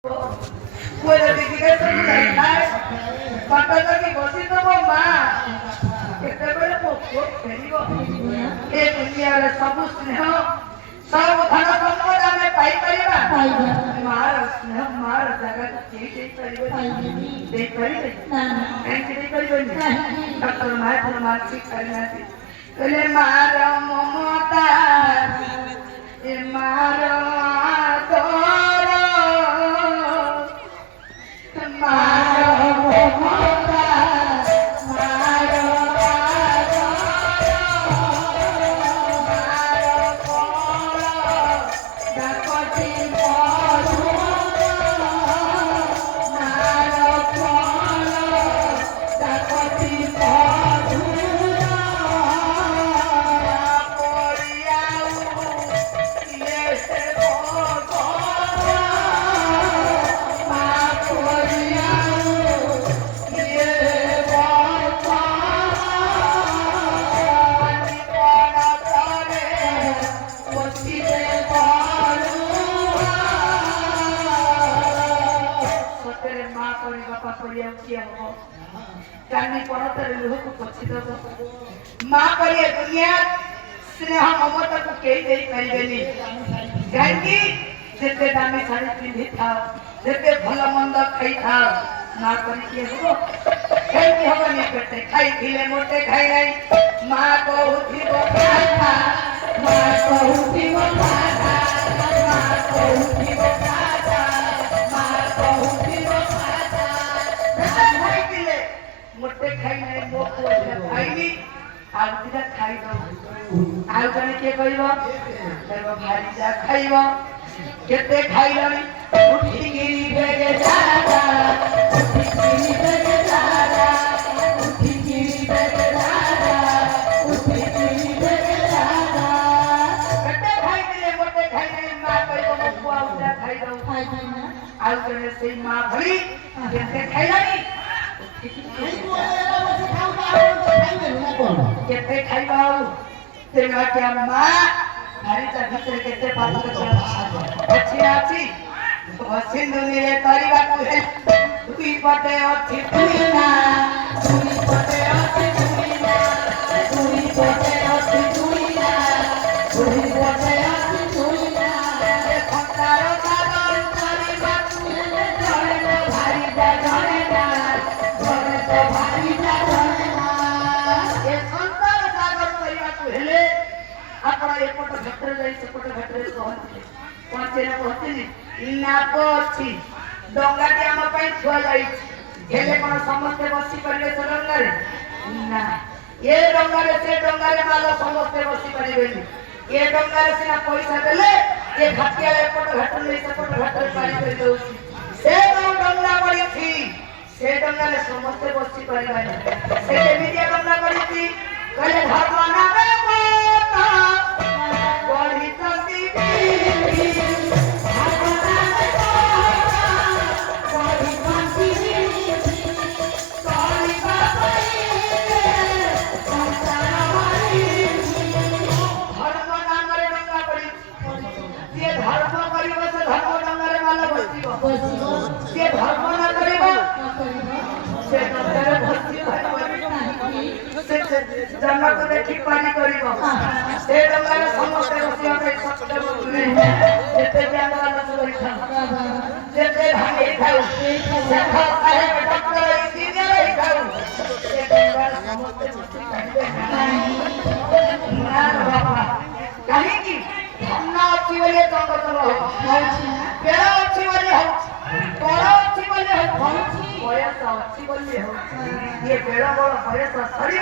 Puede decir que Patata bosito ma କେତେବେଳେ ମୋ ପୁଅ ଫେରିବ ଏ ଦୁନିଆରେ ସବୁ ସ୍ନେହ ସବୁ ଧନ ସମ୍ପଦ ଆମେ ପାଇପାରିବା ମାର ସ୍ନେହ ମାର ଜାଗାକୁ କେହି ଦେଇପାରିବେ କାହିଁକି ଦେଇପାରିବେନି ଡକ୍ଟର ମାୟାଧର ମାନସିକ କରିନାହାନ୍ତି କହିଲେ ମାର ମମତା ଏ ମାର ଆଦର ମାର ମମତା माँ पर ये दुनिया स्नेह ममता को कई दे परिबेनी काहेकि जेते दामी साड़ी पिंधि था जेते भला मंद खाई था माँ पर के हो काहेकि होबनी पेटे खाई थिले मोटे खाई नहीं माँ को उठी बोला था माँ को उठी बोला था माँ को उठी बोला था माँ को उठी बोला था खाई थिले मोटे खाई नहीं मो को खाईनी आउ दिदा खाई दो आउ जने के कहबो कहबो भारी जा खाइबो केते खाइलनी उठी गिरी बेगे जारा उठी गिरी बेगे जारा उठी गिरी बेगे जारा उठी गिरी बेगे जारा केते खाई दिले मोटे खाई नहीं मां कहबो मो को आउ जा खाई दो आउ जने से मां भली केते खाइलनी केते खाइबाऊ तेरा क्या मां भारी ता भीतर केते पात्र अच्छी आछि सिंधु नीले परिवा को तुई पटे अछि तुई ना तुई पटे अछि तुई ना तुई पटे अछि तुई ना तुई पटे अछि तुई ना ए खंतारो सागर परिवा तुले जणे भारी जा जणे ना जणे तो भारी जा जणे ना ए खंतारो सागर परिवा को हेले आपण एपट घटरे जाई सेपट घटरे पहुंचले ना पछी डंगाटी हम पई थुआ जाई हेले कोन समस्त बसी परिले से डंगारे ना ए डंगारे से डंगारे माला समस्त बसी परिबेनी ए डंगारे सिना पैसा देले ए घाटिया एपट घटरे सेपट घटरे पानी कर दउची से डंगा पड़ी थी से डंगारे समस्त बसी परिबानी से केमितिया डंगा पड़ी थी कहले धर्म नामे पोता गढ़ी चंदी जन्म को देखी पानी करिवो से डंगारे समस्त बसिया पे सत्य बोलने जेते जानवर न बैठा जेते भागे खाऊ से खाए डॉक्टर इंजीनियर ही खाऊ से डंगारे समस्त बसी ना बाबा कहीं की हमना अच्छी वाले काम करो केड़ा अच्छी वाले हो बड़ा अच्छी वाले हो बयस अच्छी वाले हो ये बेड़ा बड़ा बयस सरी